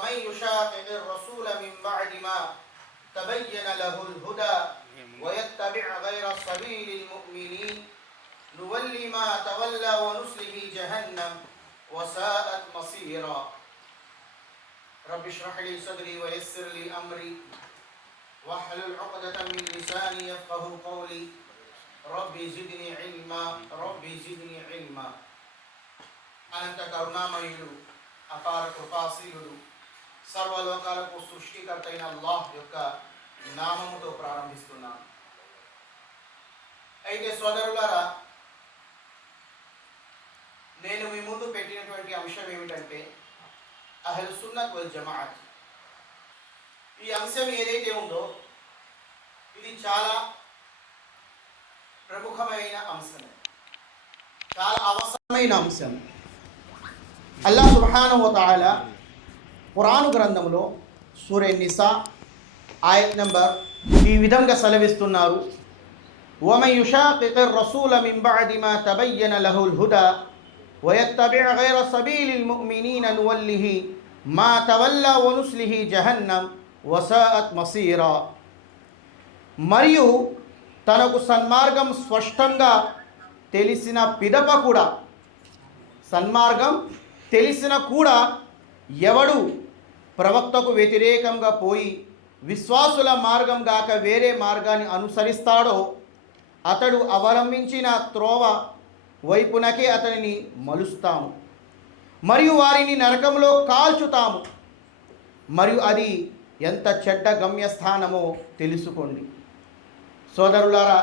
ومن يشاقق الرسول من بعد ما تبين له الهدى ويتبع غير سبيل المؤمنين نولي ما تولى ونصله جهنم وساءت مصيرا رب اشرح لي صدري ويسر لي امري واحلل عقدة من لساني يفقهوا قولي ربي زدني علما ربي زدني علما అనంత కరుణామయుడు అపార కృపాశీలుడు సర్వలోకాలకు సృష్టికర్త అయిన అల్లాహ్ యొక్క నామముతో ప్రారంభిస్తున్నాను. అయితే సోదరులారా, నేను మీ ముందు పెట్టినటువంటి అంశం ఏమిటంటే అహ్లు సున్నత్ వల్ జమాఅత్. ఈ అంశం ఏదైతే ఉందో ఇది చాలా ప్రముఖమైన అంశం, చాలా అవసరమైన అంశం. అల్లాహ్ సుబ్హానహు వ తఆలా ఖురాను గ్రంథంలో సూరా నిసా ఆయత్ నంబర్ ఈ విధంగా సెలవిస్తున్నారు. వమన్ యుషాఖిఖిర్ రసూల మిన్ బఅది మా తబయ్యన లహుల్ హుదా వయత్తబి' గైర సబీలిల్ ముమినీన నువల్లిహి మా తవల్లా వనుస్లిహి జహన్నం వసాఅత్ మసీరా. మరియు తనకు సన్మార్గం స్పష్టంగా తెలిసిన పిదప కూడా, సన్మార్గం తెలిసిన కూడా ఎవడు ప్రవక్తకు వ్యతిరేకంగా పోయి విశ్వాసుల మార్గం గాక వేరే మార్గాన్ని అనుసరిస్తాడో అతడు అవలంబించిన త్రోవ వైపునకే అతనిని మలుస్తాము మరియు వారిని నరకంలో కాల్చుతాము, మరియు అది ఎంత చెడ్డ గమ్యస్థానమో తెలుసుకోండి. సోదరులారా,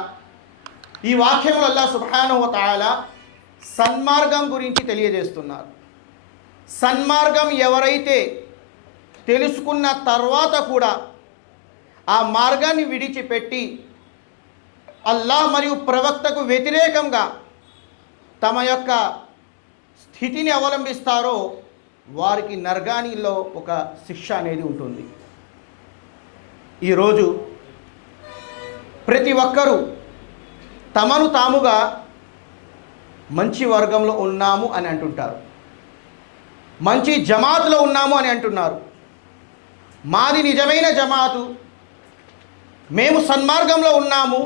ఈ వాక్యంలో అల్లాహ్ సుబ్హానహు వ తఆలా సన్మార్గం గురించి తెలియజేస్తున్నారు. సన్మార్గం ఎవరైతే తెలుసుకున్న తర్వాత కూడా ఆ మార్గాన్ని విడిచిపెట్టి అల్లాహ్ మరియు ప్రవక్తకు వ్యతిరేకంగా తమ యొక్క స్థితిని అవలంబిస్తారో వారికి నరకానిలో ఒక శిక్ష అనేది ఉంటుంది. ఈరోజు ప్రతి ఒక్కరూ తమను తాముగా మంచి వర్గంలో ఉన్నాము అని అంటుంటారు, మంచి జమాతులో ఉన్నాము అని అంటున్నారు. మాది నిజమైన జమాతు, మేము సన్మార్గంలో ఉన్నాము,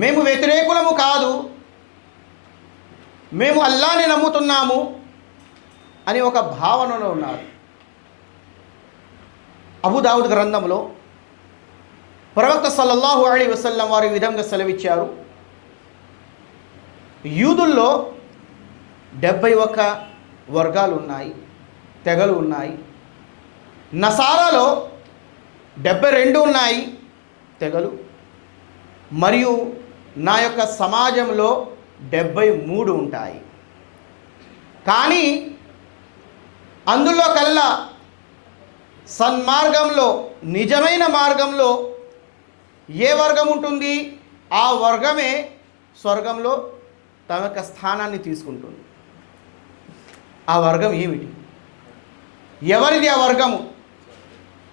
మేము వ్యతిరేకులము కాదు, మేము అల్లాహ్ని నమ్ముతున్నాము అని ఒక భావనలో ఉన్నారు. అబూ దావుద్ గ్రంథంలో ప్రవక్త సల్లల్లాహు అలైహి వసల్లం వారు ఈ విధంగా సెలవిచ్చారు. యూదుల్లో 71 వర్గాలు ఉన్నాయి, తెగలు ఉన్నాయి. నసారాలో 72 ఉన్నాయి తెగలు, మరియు నా యొక్క సమాజంలో 73 ఉంటాయి. కానీ అందులో కల్లా సన్మార్గంలో, నిజమైన మార్గంలో ఏ వర్గం ఉంటుంది, ఆ వర్గమే స్వర్గంలో తమ యొక్క స్థానాన్ని తీసుకుంటుంది. ఆ వర్గం ఏమిటి? ఎవరిది ఆ వర్గము?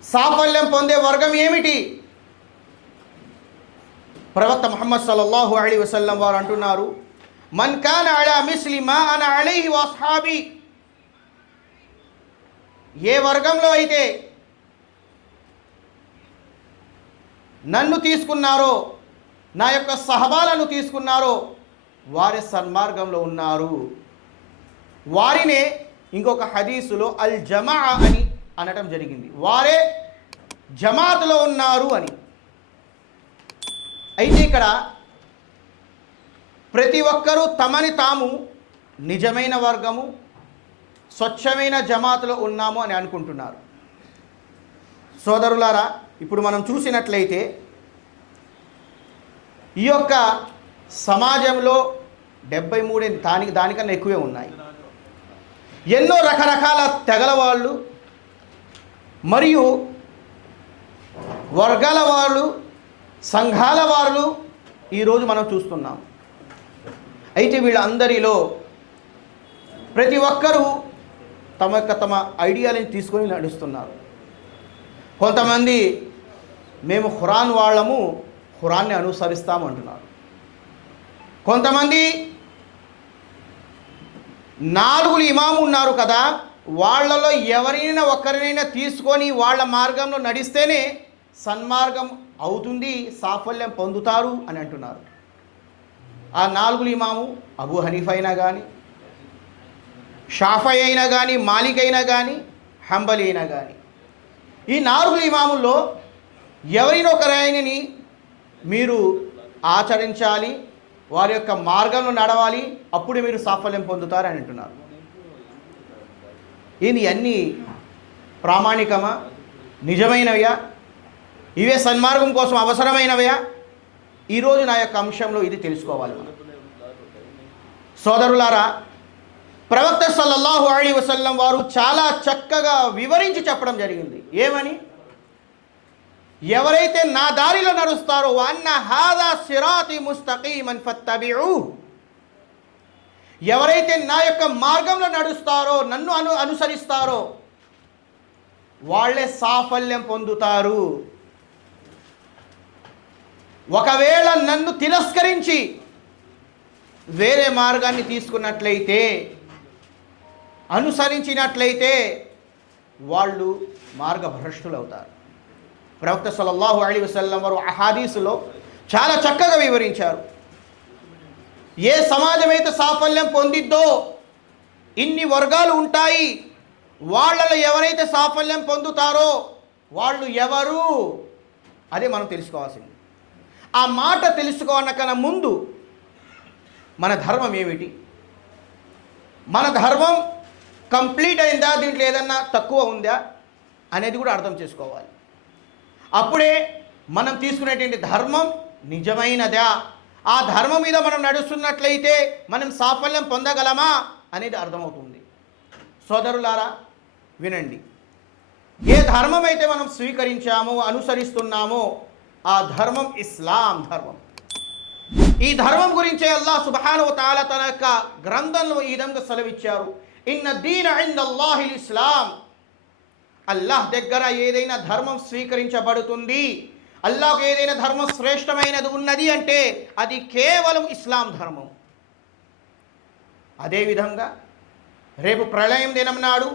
సాఫల్యం పొందే వర్గం ఏమిటి? ప్రవక్త ముహమ్మద్ సల్లల్లాహు అలైహి వసల్లం వారు అంటున్నారు, మన్ కాన అలా మిస్లి మా అన అలైహి వస్హాబి. ఏ వర్గంలో అయితే నన్ను తీసుకున్నారో, నా యొక్క సహబాలను తీసుకున్నారో వారే సన్మార్గంలో ఉన్నారు. వారినే ఇంకొక హదీసులో అల్ జమా అని అనటం జరిగింది, వారే జమాత్లో ఉన్నారు అని. అయితే ఇక్కడ ప్రతి ఒక్కరూ తమని తాము నిజమైన వర్గము, స్వచ్ఛమైన జమాత్లో ఉన్నాము అని అనుకుంటున్నారు. సోదరులారా, ఇప్పుడు మనం చూసినట్లయితే ఈ యొక్క సమాజంలో 73 దానికన్నా ఎక్కువే ఉన్నాయి. ఎన్నో రకరకాల తెగల వాళ్ళు మరియు వర్గాల వాళ్ళు, సంఘాల వాళ్ళు ఈరోజు మనం చూస్తున్నాం. అయితే వీళ్ళందరిలో ప్రతి ఒక్కరూ తమ ఐడియాలని తీసుకొని నడుస్తున్నారు. కొంతమంది మేము ఖురాన్ వాళ్ళము, ఖురాన్ని అనుసరిస్తాము అంటున్నారు. కొంతమంది 4 ఇమాము ఉన్నారు కదా, వాళ్ళలో ఎవరైనా ఒకరినైనా తీసుకొని వాళ్ళ మార్గంలో నడిస్తేనే సన్మార్గం అవుతుంది, సాఫల్యం పొందుతారు అని అంటున్నారు. ఆ 4 ఇమాము అబూ హనీఫా అయినా కానీ, షాఫీ అయినా కానీ, మాలిక్ అయినా కానీ, హంబలి అయినా కానీ, ఈ 4 ఇమాముల్లో ఎవరైనా ఒకరైనని మీరు ఆచరించాలి, వారి యొక్క మార్గంలో నడవాలి, అప్పుడు మీరు సాఫల్యం పొందుతారు అని అంటున్నారు. ఇది అన్నీ ప్రామాణికమా, నిజమైనవయా, ఇవే సన్మార్గం కోసం అవసరమైనవయా? ఈరోజు నా యొక్క అంశంలో ఇది తెలుసుకోవాలి మనం. సోదరులారా, ప్రవక్త సల్లల్లాహు అలైహి వసల్లం వారు చాలా చక్కగా వివరించి చెప్పడం జరిగింది. ఏమని? ఎవరైతే నా దారిలో నడుస్తారో వన్న హాదా సిరాతి ముస్తకీమన్ ఫత్తబిఊ, ఎవరైతే నా యొక్క మార్గంలో నడుస్తారో, నన్ను అనుసరిస్తారో వాళ్ళే సాఫల్యం పొందుతారు. ఒకవేళ నన్ను తిరస్కరించి వేరే మార్గాన్ని తీసుకున్నట్లయితే, అనుసరించినట్లయితే వాళ్ళు మార్గభ్రష్టులు అవుతారు. ప్రవక్త సల్లల్లాహు అలైహి వసల్లం వారు అహాదీసులో చాలా చక్కగా వివరించారు. ఏ సమాజం అయితే సాఫల్యం పొందిద్దో ఇన్ని వర్గాలు ఉంటాయి, వాళ్ళలో ఎవరైతే సాఫల్యం పొందుతారో వాళ్ళు ఎవరు, అదే మనం తెలుసుకోవాల్సింది. ఆ మాట తెలుసుకోవడానికన్నా ముందు మన ధర్మం ఏమిటి, మన ధర్మం కంప్లీట్ అయిందా, దీంట్లో ఏదన్నా తక్కువ ఉందా అనేది కూడా అర్థం చేసుకోవాలి. అప్పుడే మనం తీసుకునేటువంటి ధర్మం నిజమైనదా, ఆ ధర్మం మీద మనం నడుస్తున్నట్లయితే మనం సాఫల్యం పొందగలమా అనేది అర్థమవుతుంది. సోదరులారా వినండి, ఏ ధర్మం అయితే మనం స్వీకరించామో, అనుసరిస్తున్నామో ఆ ధర్మం ఇస్లాం ధర్మం. ఈ ధర్మం గురించే అల్లాహ్ సుబ్హానహు వ తఆలా తన యొక్క గ్రంథంలో ఈ విధంగా సెలవిచ్చారు, ఇన్న దీన ఇందల్లాహిల్ ఇస్లాం. అల్లాహ్ దగ్గర ఏదైనా ధర్మం స్వీకరించబడుతుంది, అల్లాహ్కు ఏదైనా ధర్మం శ్రేష్టమైనది ఉన్నది అంటే అది కేవలం ఇస్లాం ధర్మం. అదేవిధంగా రేపు ప్రళయం దినం నాడు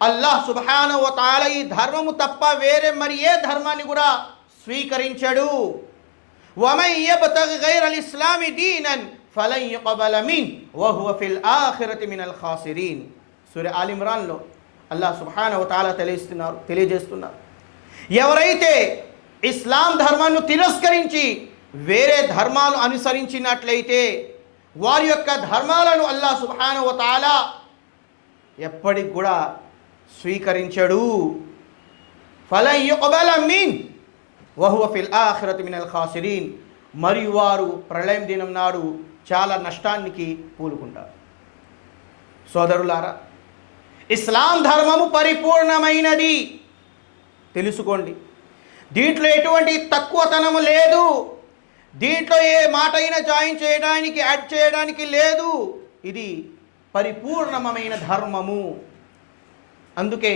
అల్లాహ్ సుబ్హానహు వ తఆలా ఈ ధర్మము తప్ప వేరే మరి ఏ ధర్మాన్ని కూడా స్వీకరించడు. వమన్ యబ్తగి గైరల్ ఇస్లామి దీనన్ ఫలన్ యుక్బల మిన్ వహువ ఫిల్ ఆఖిరతి మినల్ ఖాసిరీన్. సూరా ఆల్ ఇమ్రాన్లో అల్లాహ్ సుబ్హానహు వ తఆలా తెలియజేస్తున్నారు, ఎవరైతే ఇస్లాం ధర్మాన్ని తిరస్కరించి వేరే ధర్మాలు అనుసరించినట్లయితే వారి యొక్క ధర్మాలను అల్లాహ్ సుబ్హానహు వ తఆలా ఎప్పటికి కూడా స్వీకరించడు. ఫలన్ యుక్బల మిన్ వహువ ఫిల్ ఆఖిరతి మినల్ ఖాసిరీన్. మరియు వారు ప్రళయం దినం నాడు చాలా నష్టానికి పూనుకుంటారు. సోదరులారా, ఇస్లాం ధర్మము పరిపూర్ణమైనది తెలుసుకోండి. దీంట్లో ఎటువంటి తక్కువతనము లేదు, దీంట్లో ఏ మాట అయినా జాయిన్ చేయడానికి, యాడ్ చేయడానికి లేదు. ఇది పరిపూర్ణమైన ధర్మము. అందుకే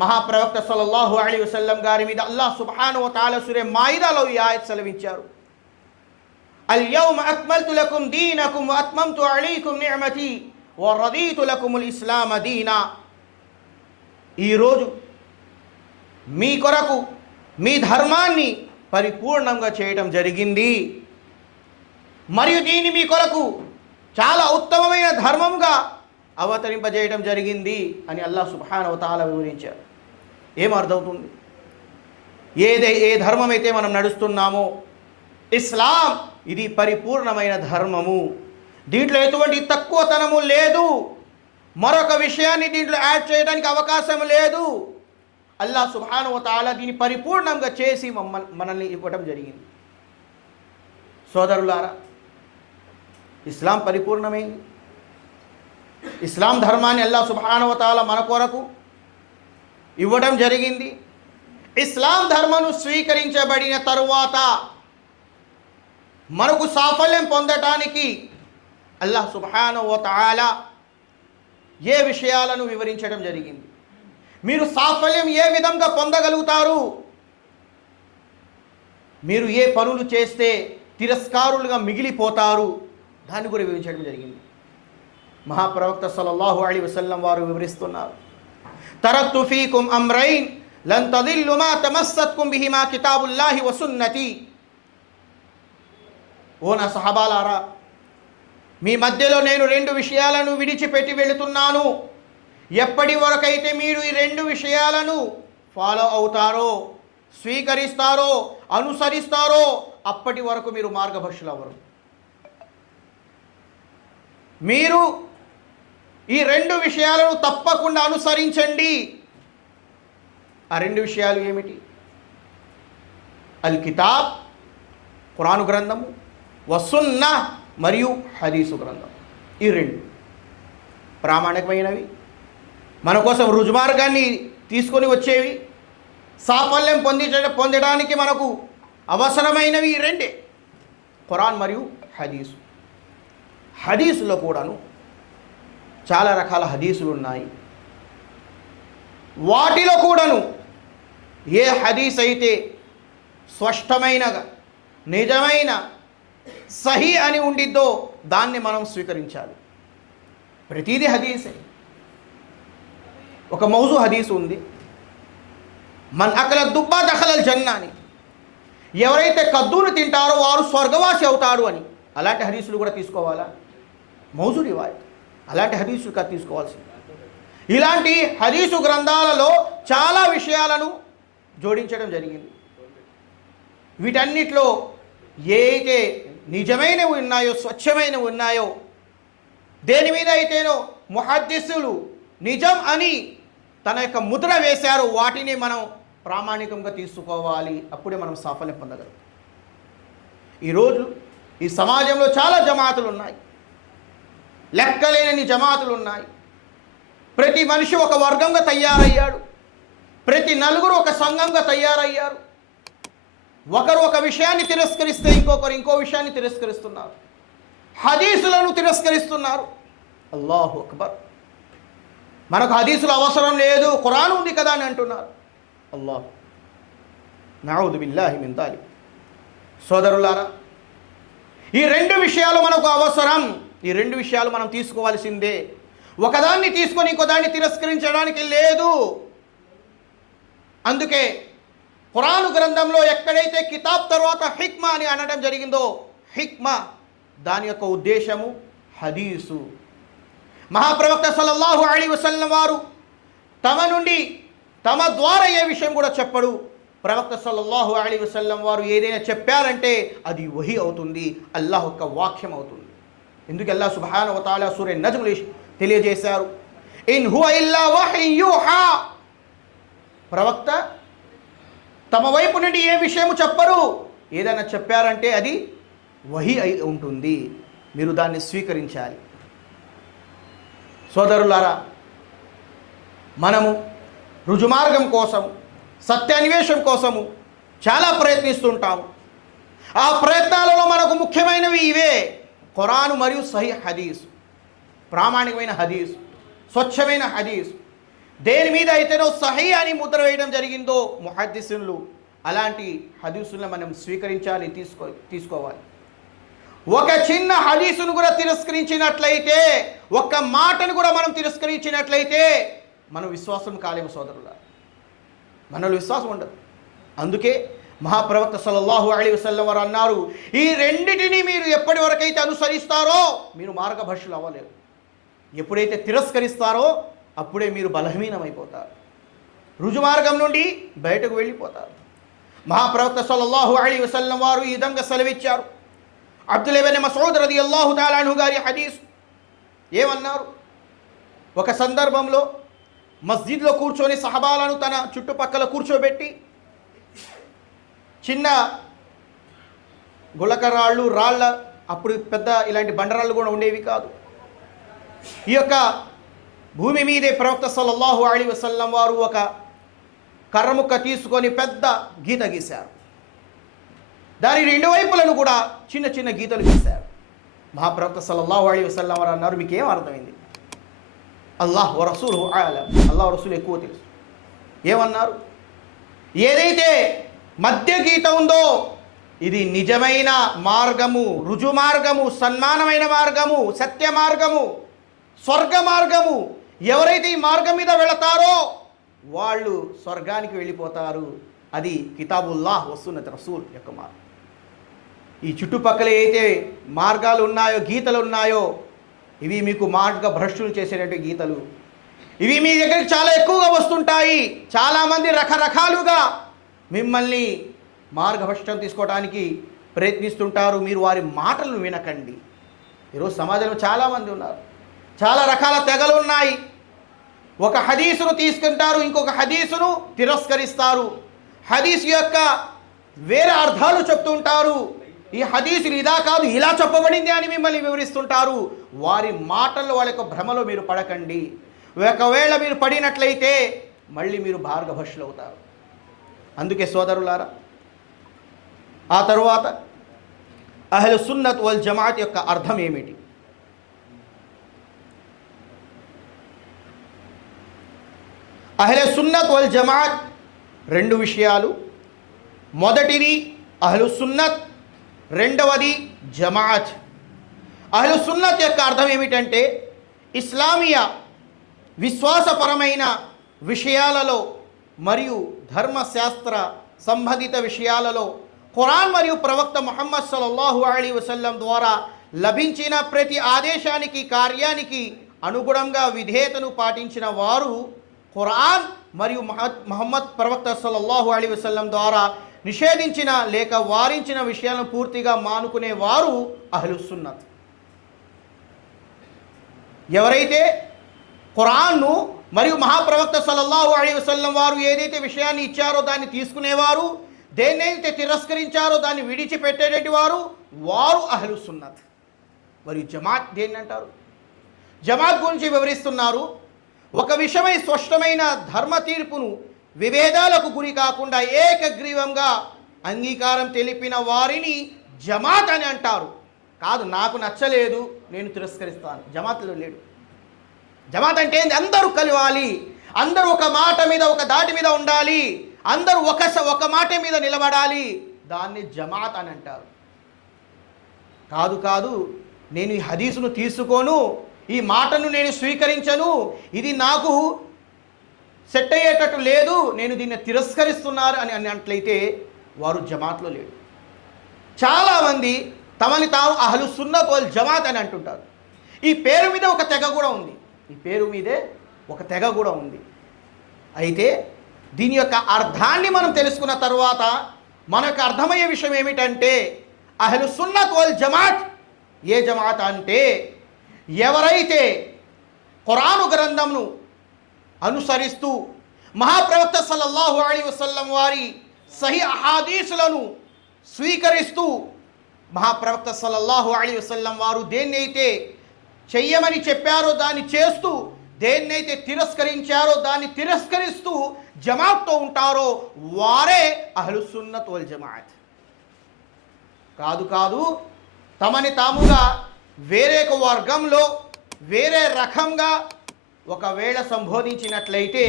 మహాప్రవక్త సల్లల్లాహు అలైహి వసల్లం గారి మీద అల్లాహ్ సుబ్హానహు వ తఆలా సూరా మాయిదాలో ఈ ఆయత్ సెలవించారు, అల్ యౌమ అక్మల్తు లకుం దీనకుం వ అత్మమ్తు అలైకుం నిఅమతి వ రదీతు లకుముల్ ఇస్లామ దీనా. ఈరోజు మీ కొరకు మీ ధర్మాన్ని పరిపూర్ణంగా చేయడం జరిగింది, మరియు దీన్ని మీ కొరకు చాలా ఉత్తమమైన ధర్మముగా అవతరింపజేయడం జరిగింది అని అల్లాహ్ సుబ్హానహు వ తఆలా వివరించారు. ఏమర్థమవుతుంది? ఏ ధర్మం అయితే మనం నడుస్తున్నామో ఇస్లాం ఇది పరిపూర్ణమైన ధర్మము, దీంట్లో ఎటువంటి తక్కువతనము లేదు, మరొక విషయాన్ని దీంట్లో యాడ్ చేయడానికి అవకాశం లేదు. అల్లాహ్ సుబ్హానహు వ తఆలా దీన్ని పరిపూర్ణంగా చేసి మనల్ని ఇవ్వడం జరిగింది. సోదరులారా, ఇస్లాం పరిపూర్ణమైంది. ఇస్లాం ధర్మాన్ని అల్లాహ్ సుబ్హానహు వ తఆలా మన కొరకు ఇవ్వడం జరిగింది. ఇస్లాం ధర్మను స్వీకరించబడిన తరువాత మనకు సాఫల్యం పొందటానికి అల్లాహ్ సుబ్హానహు వ తఆలా ఏ విషయాలను వివరించడం జరిగింది. మీరు సాఫల్యం ఏ విధంగా పొందగలుగుతారు, మీరు ఏ పనులు చేస్తే తిరస్కారులుగా మిగిలిపోతారు, దాన్ని కూడా వివరించడం జరిగింది. మహాప్రవక్త సల్లల్లాహు అలైహి వసల్లం వారు వివరిస్తున్నారు, తరక్తు ఫీకుం అమ్రైన్ లన్ తదిల్లు మా తమస్సత్కుం బిహిమా కితాబుల్లాహి వ సున్నతి. ఓ నా సహబాలారా, మీ మధ్యలో నేను 2 విషయాలను విడిచిపెట్టి వెళుతున్నాను. ఎప్పటి వరకైతే మీరు ఈ 2 విషయాలను ఫాలో అవుతారో, స్వీకరిస్తారో, అనుసరిస్తారో, అప్పటి వరకు మీరు మార్గభ్రష్టులు అవ్వరు. మీరు ఈ 2 విషయాలను తప్పకుండా అనుసరించండి. ఆ 2 విషయాలు ఏమిటి? అల్ కితాబ్, ఖురాను గ్రంథము, వసున్నా, మరియు హదీసు గ్రంథం. ఈ 2 ప్రామాణికమైనవి, మన కోసం రుజుమార్గాన్ని తీసుకొని వచ్చేవి, సాఫల్యం పొందడానికి మనకు అవసరమైనవి ఈ 2, ఖురాన్ మరియు హదీసు. హదీసులో కూడాను చాలా రకాల హదీసులు ఉన్నాయి. వాటిలో కూడాను ఏ హదీస్ అయితే స్పష్టమైన, నిజమైన, సహీ అని ఉండిద్దో దాన్ని మనం స్వీకరించాలి. ప్రతిదీ హదీసే. ఒక మౌజు హదీసు ఉంది, మన్ అకల దుబ్బా దఖలల్ జన్నా అని. ఎవరైతే కద్దును తింటారో వారు స్వర్గవాసి అవుతాడు అని. అలాంటి హదీసులు కూడా తీసుకోవాలా? మౌజు రివాయత్, అలాంటి హదీసులు కాదు తీసుకోవాల్సింది. ఇలాంటి హదీసు గ్రంథాలలో చాలా విషయాలను జోడించడం జరిగింది. వీటన్నిటిలో ఏ అయితే నిజమైనవి ఉన్నాయో, స్వచ్ఛమైనవి ఉన్నాయో, దేని మీద అయితేనో ముహద్దిసులు నిజం అని తన యొక్క ముద్ర వేశారో వాటిని మనం ప్రామాణికంగా తీసుకోవాలి. అప్పుడే మనం సాఫల్యం పొందగలం. ఈరోజు ఈ సమాజంలో చాలా జమాతులు ఉన్నాయి, లెక్కలేని జమాతులు ఉన్నాయి. ప్రతి మనిషి ఒక వర్గంగా తయారయ్యాడు, ప్రతి నలుగురు ఒక సంఘంగా తయారయ్యారు. ఒకరు ఒక విషయాన్ని తిరస్కరిస్తే ఇంకొకరు ఇంకో విషయాన్ని తిరస్కరిస్తున్నారు, హదీసులను తిరస్కరిస్తున్నారు. అల్లాహు అక్బర్. మనకు హదీసులు అవసరం లేదు, ఖురాన్ ఉంది కదా అని అంటున్నారు. అల్లాహ్ నఊదు బిల్లాహి మిన్ దాలిక్. సోదరులారా, ఈ 2 విషయాలు మనకు అవసరం. ఈ 2 విషయాలు మనం తీసుకోవాల్సిందే. ఒకదాన్ని తీసుకొని ఇంకో దాన్ని తిరస్కరించడానికి లేదు. అందుకే ఖురాను గ్రంథంలో ఎక్కడైతే కితాబ్ తర్వాత హిక్మా అని అనడం జరిగిందో, హిక్మా దాని యొక్క ఉద్దేశము హదీసు. మహాప్రవక్త సల్లల్లాహు అలైహి వసల్లం వారు తమ ద్వారా ఏ విషయం కూడా చెప్పడు. ప్రవక్త సల్లల్లాహు అలైహి వసల్లం వారు ఏదైనా చెప్పారంటే అది వహీ అవుతుంది, అల్లాహ్ యొక్క వాక్యం అవుతుంది. ఎందుకు అల్లాహ్ సుబ్హానహు వ తఆలా సూరా నజ్మ్ తెలియజేశారు, ఇన్ హువ ఇల్లా వహీ యూహా. ప్రవక్త తమ వైపు నుండి ఏ విషయము చెప్పరు, ఏదైనా చెప్పారంటే అది వహీ అయి ఉంటుంది, మీరు దాన్ని స్వీకరించాలి. సోదరులారా, మనము రుజుమార్గం కోసం, సత్యాన్వేషం కోసము చాలా ప్రయత్నిస్తుంటాము. ఆ ప్రయత్నాలలో మనకు ముఖ్యమైనవి ఇవే: ఖురాను మరియు సహీహ్ హదీస్, ప్రామాణికమైన హదీస్, స్వచ్ఛమైన హదీస్. దేని మీద అయితేనో సహీ అని ముద్ర వేయడం జరిగిందో ముహద్దిసులు, అలాంటి హదీసులను మనం స్వీకరించాలి, తీసుకోవాలి. ఒక చిన్న హదీసును కూడా తిరస్కరించినట్లయితే, ఒక్క మాటను కూడా మనం తిరస్కరించినట్లయితే మనం విశ్వాసం కాలేము సోదరులా, మనలో విశ్వాసం ఉండదు. అందుకే మహాప్రవక్త సల్లల్లాహు అలైహి వసల్లం వారు అన్నారు, ఈ 2టిని మీరు ఎప్పటి వరకైతే అనుసరిస్తారో మీరు మార్గభ్రష్టులు అవ్వలేరు. ఎప్పుడైతే తిరస్కరిస్తారో అప్పుడే మీరు బలహీనమైపోతారు, రుజుమార్గం నుండి బయటకు వెళ్ళిపోతారు. మహాప్రవక్త సల్లల్లాహు అలైహి వసల్లం వారు ఈ విధంగా సెలవిచ్చారు. అబ్దుల్లా ఇబ్న్ మస్ఊద్ రదియల్లాహు తఆలా అన్హు గారి హదీస్ ఏమన్నారు? ఒక సందర్భంలో మస్జిద్లో కూర్చొని సహబాలను తన చుట్టుపక్కల కూర్చోబెట్టి చిన్న గులకరాళ్ళు, రాళ్ళ, అప్పుడు పెద్ద ఇలాంటి బండరాళ్ళు కూడా ఉండేవి కాదు. ఈ యొక్క భూమి మీదే ప్రవక్త సల్లల్లాహు అలైహి వసల్లం వారు ఒక కర్రముక్క తీసుకొని పెద్ద గీత గీశారు. దాని 2 వైపులను కూడా చిన్న చిన్న గీతలు గీశారు. మహాప్రవక్త సల్లల్లాహు అలైహి వసల్లం వారు అన్నారు, మీకేం అర్థమైంది? అల్లాహ్ వ రసూలుహు అఅలం, అల్లాహ్ రసూలు ఎక్కువ తెలుసు. ఏమన్నారు? ఏదైతే మధ్య గీత ఉందో ఇది నిజమైన మార్గము, రుజు మార్గము, సన్మానమైన మార్గము, సత్య మార్గము, స్వర్గ మార్గము. ఎవరైతే ఈ మార్గం మీద వెళతారో వాళ్ళు స్వర్గానికి వెళ్ళిపోతారు. అది కితాబుల్లాహ్ వసున్నత్ రసూల్ యొక్క మార్గం. ఈ చుట్టుపక్కల అయితే మార్గాలు ఉన్నాయో, గీతలు ఉన్నాయో, ఇవి మీకు మార్గ భ్రష్టులు చేసేటువంటి గీతలు. ఇవి మీ దగ్గరికి చాలా ఎక్కువగా వస్తుంటాయి. చాలామంది రకరకాలుగా మిమ్మల్ని మార్గభ్రష్టం తీసుకోవడానికి ప్రయత్నిస్తుంటారు. మీరు వారి మాటలను వినకండి. ఈరోజు సమాజంలో చాలామంది ఉన్నారు, చాలా రకాల తెగలు ఉన్నాయి. ఒక హదీసును తీసుకుంటారు, ఇంకొక హదీసును తిరస్కరిస్తారు. హదీసు యొక్క వేరే అర్థాలు చెప్తుంటారు. ఈ హదీసులు ఇదా కాదు, ఇలా చెప్పబడింది అని మిమ్మల్ని వివరిస్తుంటారు. వారి మాటల్లో వాళ్ళ యొక్క భ్రమలో మీరు పడకండి. ఒకవేళ మీరు పడినట్లయితే మళ్ళీ మీరు మార్గభ్రష్టులు అవుతారు. అందుకే సోదరులారా, ఆ తరువాత అహ్లు సున్నత్ వల్ జమాత్ యొక్క అర్థం ఏమిటి? అహ్లు సున్నత్ వల్ జమాత్ రెండు విషయాలు. మొదటిది అహ్లు సున్నత్, రెండవది జమాత్. అహ్లు సున్నత్ యొక్క అర్థం ఏమిటంటే, ఇస్లామీయ విశ్వాసపరమైన విషయాలలో మరియు ధర్మశాస్త్ర సంబంధిత విషయాలలో ఖురాన్ మరియు ప్రవక్త ముహమ్మద్ సల్లల్లాహు అలైహి వసల్లం ద్వారా లభించిన ప్రతి ఆదేశానికి, కార్యానికి అనుగుణంగా విధేయతను పాటించిన వారు, ఖురాన్ మరియు ముహమ్మద్ ప్రవక్త సల్లల్లాహు అలైహి వసల్లం ద్వారా నిషేధించిన లేక వారించిన విషయాలను పూర్తిగా మానుకునే వారు అహ్లు సున్నత్. ఎవరైతే ఖురాన్ను మరియు మహాప్రవక్త సల్లల్లాహు అలైహి వసల్లం వారు ఏదైతే విషయాన్ని ఇచ్చారో దాన్ని తీసుకునేవారు, దేన్నైతే తిరస్కరించారో దాన్ని విడిచిపెట్టేటటువంటి వారు, వారు అహ్లు సున్నత్. మరియు జమాత్ దేన్ని అంటారు? జమాత్ గురించి వివరిస్తున్నారు. ఒక విషయమై స్పష్టమైన ధర్మ తీర్పును విభేదాలకు గురి కాకుండా ఏకగ్రీవంగా అంగీకారం తెలిపిన వారిని జమాత్ అని అంటారు. కాదు, నాకు నచ్చలేదు నేను తిరస్కరిస్తాను, జమాత్లో లేడు. జమాత్ అంటే అందరూ కలవాలి, అందరూ ఒక మాట మీద, ఒక దాటి మీద ఉండాలి, అందరూ ఒక మాట మీద నిలబడాలి, దాన్ని జమాత్ అని అంటారు. కాదు, నేను ఈ హదీసును తీసుకోను, ఈ మాటను నేను స్వీకరించను, ఇది నాకు సెట్ అయ్యేటట్టు లేదు, నేను దీన్ని తిరస్కరిస్తున్నారు అని అన్నట్లయితే వారు జమాత్లో లేడు. చాలామంది తమని తాము అహ్లు సున్నత్ వల్ జమాత్ అని అంటుంటారు. ఈ పేరు మీద ఒక తెగ కూడా ఉంది, అయితే దీని యొక్క అర్థాన్ని మనం తెలుసుకున్న తర్వాత మనకు అర్థమయ్యే విషయం ఏమిటంటే, అహ్లు సున్నత్ వల్ జమాత్ ఏ జమాత్ అంటే, ఎవరైతే ఖురాను గ్రంథంను అనుసరిస్తూ మహాప్రవక్త సల్లల్లాహు అలైహి వసల్లం వారి సహీ అహాదీసులను స్వీకరిస్తూ, మహాప్రవక్త సల్లల్లాహు అలైహి వసల్లం వారు దేన్నైతే చెయ్యమని చెప్పారో దాన్ని చేస్తూ, దేన్నైతే తిరస్కరించారో దాన్ని తిరస్కరిస్తూ జమాత్తో ఉంటారో వారే అహ్లు సున్నత్ వల్ జమాత్. కాదు, తమని తాముగా వేరే ఒక వర్గంలో వేరే రకంగా ఒకవేళ సంబోధించినట్లయితే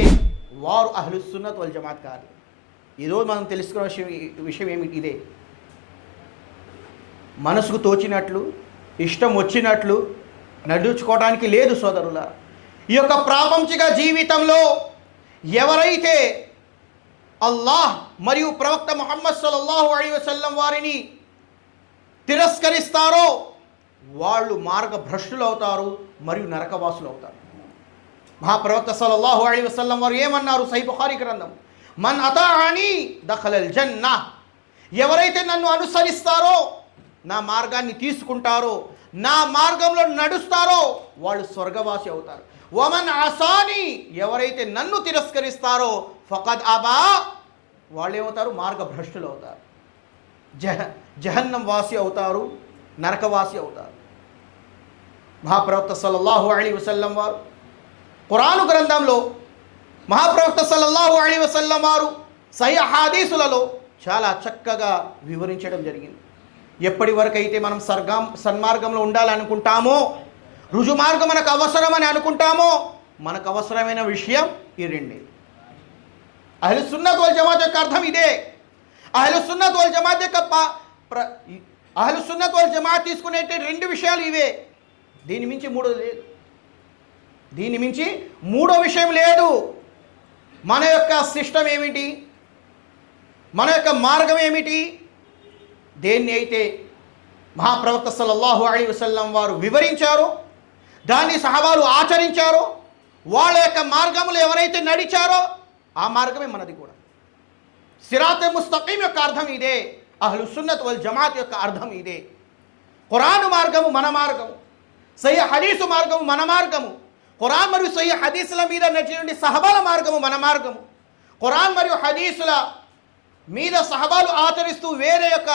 వారు అహ్లు సున్నత్ వల్ జమాత్ కాదు. ఈరోజు మనం తెలుసుకున్న విషయం ఏమిటి? ఇదే. మనసుకు తోచినట్లు, ఇష్టం వచ్చినట్లు నడుచుకోవడానికి లేదు సోదరుల. ఈ యొక్క ప్రాపంచిక జీవితంలో ఎవరైతే అల్లాహ్ మరియు ప్రవక్త ముహమ్మద్ సల్లల్లాహు అలైహి వసల్లం వారిని తిరస్కరిస్తారో వాళ్ళు మార్గభ్రష్టులు అవుతారు మరియు నరకవాసులు అవుతారు. మహాప్రవక్త సల్లల్లాహు అలైహి వసల్లం వారు ఏమన్నారు? సహీహ్ బుఖారీ గ్రంథం, మన్ అతాఅని దఖలల్ జన్నా, ఎవరైతే నన్ను అనుసరిస్తారో, నా మార్గాన్ని తీసుకుంటారో, నా మార్గంలో నడుస్తారో వాళ్ళు స్వర్గవాసి అవుతారు. వమన్ అసాని, ఎవరైతే నన్ను తిరస్కరిస్తారో ఫకద్ అబా, వాళ్ళు ఏమవుతారు? మార్గభ్రష్టులు అవుతారు, జహన్నం వాసి అవుతారు, నరకవాసి అవుతారు. మహాప్రవక్త సల్లల్లాహు అలైహి వసల్లం వారు ఖురాను గ్రంథంలో మహాప్రవక్త సల్లల్లాహు అలైహి వసల్లం వారు సహీహ్ హదీసులలో చాలా చక్కగా వివరించడం జరిగింది. ఎప్పటి వరకైతే మనం సన్మార్గంలో ఉండాలనుకుంటామో, రుజుమార్గం మనకు అవసరమని అనుకుంటామో, మనకు అవసరమైన విషయం ఈ రెండే. అహ్లు సున్నత్ వల్ జమాత్ యొక్క అర్థం ఇదే. అహ్లు సున్నత్ వల్ జమాత్ యొక్క అహ్లు సున్నత్ వల్ జమాత్ తీసుకునే రెండు విషయాలు ఇవే. దీని మించి మూడో విషయం లేదు. మన యొక్క సిస్టమ్ ఏమిటి, మన యొక్క మార్గం ఏమిటి, దేన్ని అయితే మహాప్రవక్త సల్లల్లాహు అలైహి వసల్లం వారు వివరించారో, దాన్ని సహబాలు ఆచరించారో, వాళ్ళ యొక్క మార్గములు ఎవరైతే నడిచారో ఆ మార్గమే మనది కూడా. సిరాతే ముస్తకీం యొక్క అర్థం ఇదే, అహ్లు సున్నత్ వల్ జమాత్ యొక్క అర్థం ఇదే. ఖురాన్ మార్గము మన మార్గము, సహీ హదీసు మార్గము మన మార్గము, ఖురాన్ మరియు సహీ హదీసుల మీద నడిచినటువంటి సహబాల మార్గము మన మార్గము. ఖురాన్ మరియు హదీసుల మీద సహబాలు ఆచరిస్తూ వేరే యొక్క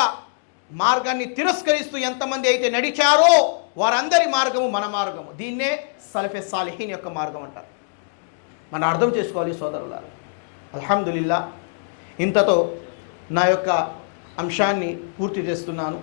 మార్గాన్ని తిరస్కరిస్తూ ఎంతమంది అయితే నడిచారో వారందరి మార్గము మన మార్గము. దీన్నే సలఫే సాలిహీన్ యొక్క మార్గం అంటారు. మనం అర్థం చేసుకోవాలి సోదరులారా. అల్హమ్దులిల్లా, ఇంతతో నా యొక్క అంశాన్ని పూర్తి చేస్తున్నాను.